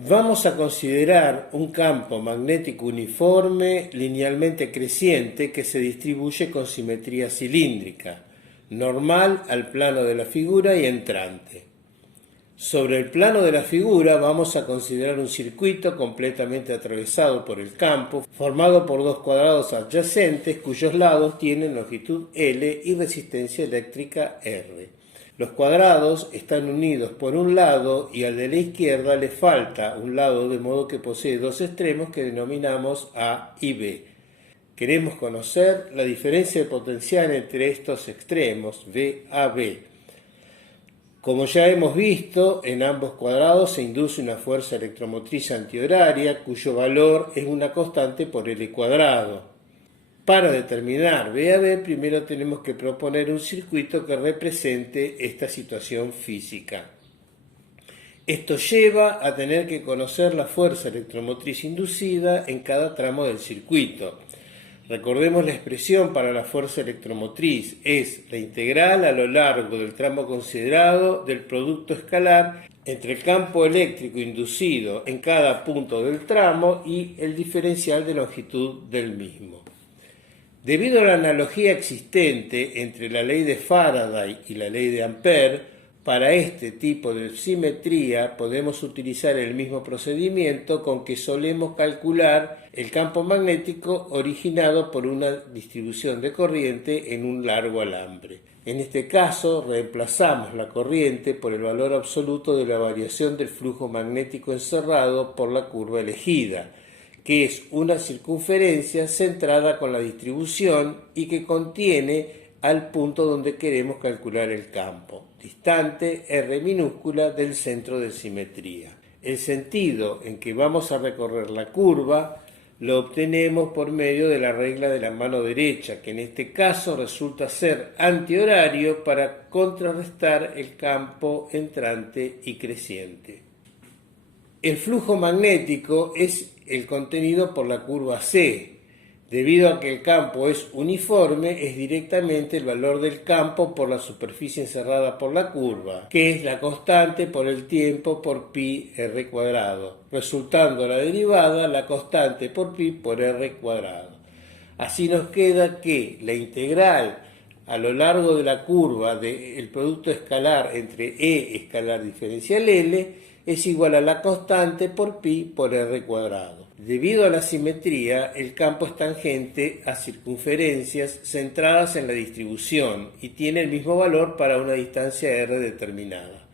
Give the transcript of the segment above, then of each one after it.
Vamos a considerar un campo magnético uniforme linealmente creciente que se distribuye con simetría cilíndrica, normal al plano de la figura y entrante. Sobre el plano de la figura vamos a considerar un circuito completamente atravesado por el campo, formado por dos cuadrados adyacentes cuyos lados tienen longitud L y resistencia eléctrica R. Los cuadrados están unidos por un lado y al de la izquierda le falta un lado, de modo que posee dos extremos que denominamos A y B. Queremos conocer la diferencia de potencial entre estos extremos, VAB. Como ya hemos visto, en ambos cuadrados se induce una fuerza electromotriz antihoraria cuyo valor es una constante por L cuadrado. Para determinar VAB, primero tenemos que proponer un circuito que represente esta situación física. Esto lleva a tener que conocer la fuerza electromotriz inducida en cada tramo del circuito. Recordemos la expresión para la fuerza electromotriz, es la integral a lo largo del tramo considerado del producto escalar entre el campo eléctrico inducido en cada punto del tramo y el diferencial de longitud del mismo. Debido a la analogía existente entre la ley de Faraday y la ley de Ampère, para este tipo de simetría podemos utilizar el mismo procedimiento con que solemos calcular el campo magnético originado por una distribución de corriente en un largo alambre. En este caso, reemplazamos la corriente por el valor absoluto de la variación del flujo magnético encerrado por la curva elegida, que es una circunferencia centrada con la distribución y que contiene al punto donde queremos calcular el campo, distante R minúscula del centro de simetría. El sentido en que vamos a recorrer la curva lo obtenemos por medio de la regla de la mano derecha, que en este caso resulta ser antihorario para contrarrestar el campo entrante y creciente. El flujo magnético es el contenido por la curva C. Debido a que el campo es uniforme, es directamente el valor del campo por la superficie encerrada por la curva, que es la constante por el tiempo por pi r cuadrado, resultando la derivada la constante por pi por r cuadrado. Así nos queda que la integral a lo largo de la curva del producto escalar entre E escalar diferencial L es igual a la constante por pi por r cuadrado. Debido a la simetría, el campo es tangente a circunferencias centradas en la distribución y tiene el mismo valor para una distancia r determinada.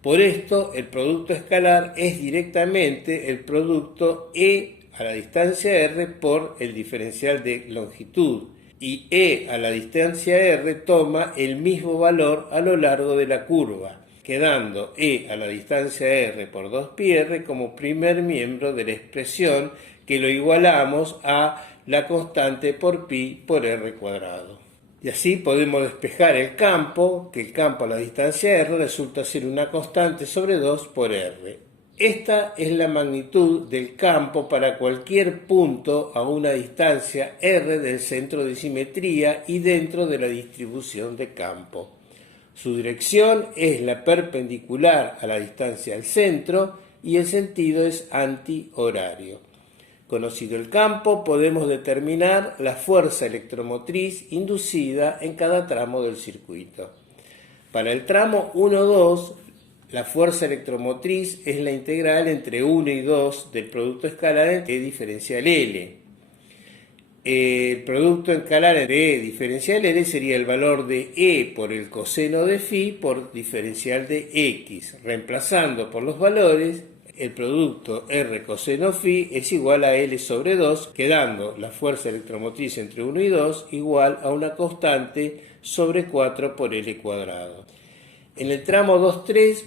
Por esto, el producto escalar es directamente el producto E a la distancia r por el diferencial de longitud, y E a la distancia r toma el mismo valor a lo largo de la curva, quedando E a la distancia r por 2πr como primer miembro de la expresión que lo igualamos a la constante por pi por r cuadrado. Y así podemos despejar el campo, que el campo a la distancia r resulta ser una constante sobre 2 por r. Esta es la magnitud del campo para cualquier punto a una distancia r del centro de simetría y dentro de la distribución de campo. Su dirección es la perpendicular a la distancia al centro y el sentido es antihorario. Conocido el campo, podemos determinar la fuerza electromotriz inducida en cada tramo del circuito. Para el tramo 1,2, la fuerza electromotriz es la integral entre 1 y 2 del producto escalar entre E diferencial L. El producto escalar entre E diferencial L sería el valor de E por el coseno de phi por diferencial de X. Reemplazando por los valores, el producto R coseno phi es igual a L sobre 2, quedando la fuerza electromotriz entre 1 y 2 igual a una constante sobre 4 por L cuadrado. En el tramo 2,3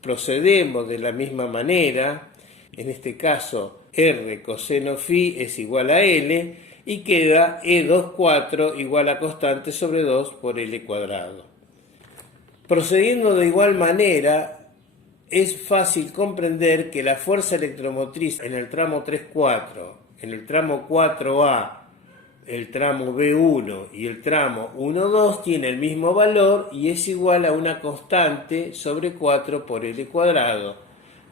procedemos de la misma manera. En este caso, R coseno phi es igual a L y queda E2,4 igual a constante sobre 2 por L cuadrado. Procediendo de igual manera, es fácil comprender que la fuerza electromotriz en el tramo 3,4, en el tramo 4A, el tramo B1 y el tramo 1,2 tiene el mismo valor y es igual a una constante sobre 4 por L cuadrado,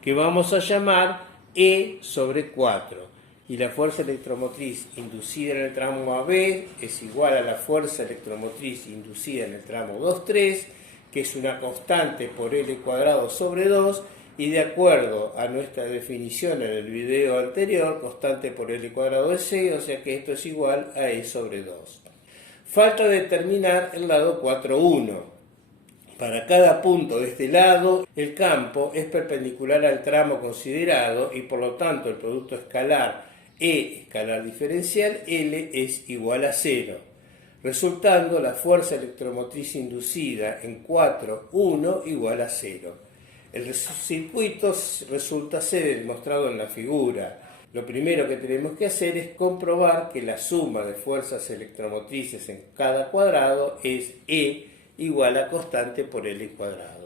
que vamos a llamar E sobre 4. Y la fuerza electromotriz inducida en el tramo AB es igual a la fuerza electromotriz inducida en el tramo 2,3, que es una constante por L cuadrado sobre 2, y de acuerdo a nuestra definición en el video anterior, constante por L cuadrado es 6, o sea que esto es igual a E sobre 2. Falta determinar el lado 4,1. Para cada punto de este lado, el campo es perpendicular al tramo considerado y por lo tanto el producto escalar E escalar diferencial L es igual a 0, resultando la fuerza electromotriz inducida en 4,1 igual a 0. El circuito resulta ser demostrado en la figura. Lo primero que tenemos que hacer es comprobar que la suma de fuerzas electromotrices en cada cuadrado es E igual a constante por L cuadrado.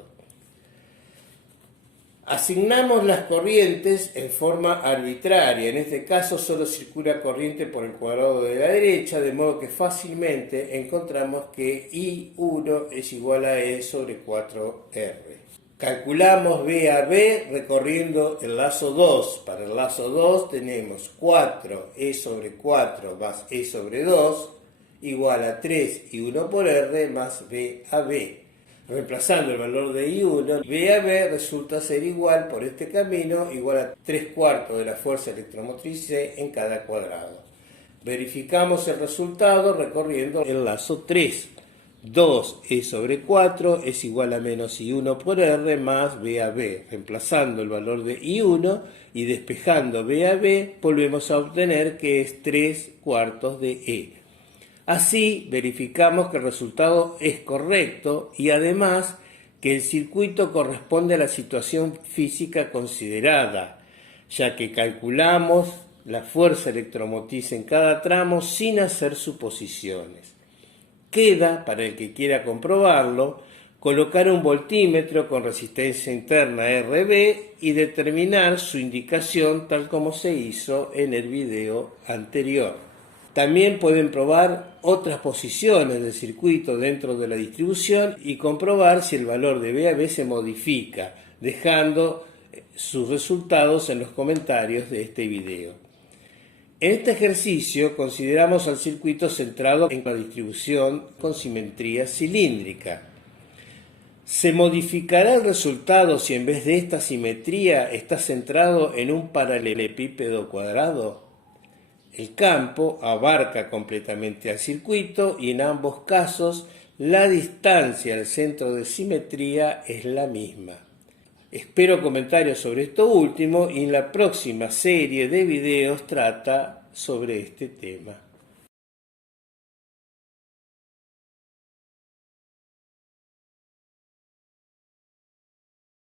Asignamos las corrientes en forma arbitraria. En este caso solo circula corriente por el cuadrado de la derecha, de modo que fácilmente encontramos que I1 es igual a E sobre 4R. Calculamos B a B recorriendo el lazo 2. Para el lazo 2 tenemos 4E sobre 4 más E sobre 2 igual a 3 I1 por R más B a B. Reemplazando el valor de I1, B a B resulta ser igual, por este camino, igual a 3/4 de la fuerza electromotriz C en cada cuadrado. Verificamos el resultado recorriendo el lazo 3. 2E sobre 4 es igual a menos I1 por R más B a B. Reemplazando el valor de I1 y despejando B a B, volvemos a obtener que es 3/4 de E. Así verificamos que el resultado es correcto y además que el circuito corresponde a la situación física considerada, ya que calculamos la fuerza electromotriz en cada tramo sin hacer suposiciones. Queda, para el que quiera comprobarlo, colocar un voltímetro con resistencia interna RB y determinar su indicación tal como se hizo en el video anterior. También pueden probar otras posiciones del circuito dentro de la distribución y comprobar si el valor de B a B se modifica, dejando sus resultados en los comentarios de este video. En este ejercicio consideramos al circuito centrado en la distribución con simetría cilíndrica. ¿Se modificará el resultado si en vez de esta simetría está centrado en un paralelepípedo cuadrado? El campo abarca completamente al circuito y en ambos casos la distancia al centro de simetría es la misma. Espero comentarios sobre esto último y en la próxima serie de videos trata sobre este tema.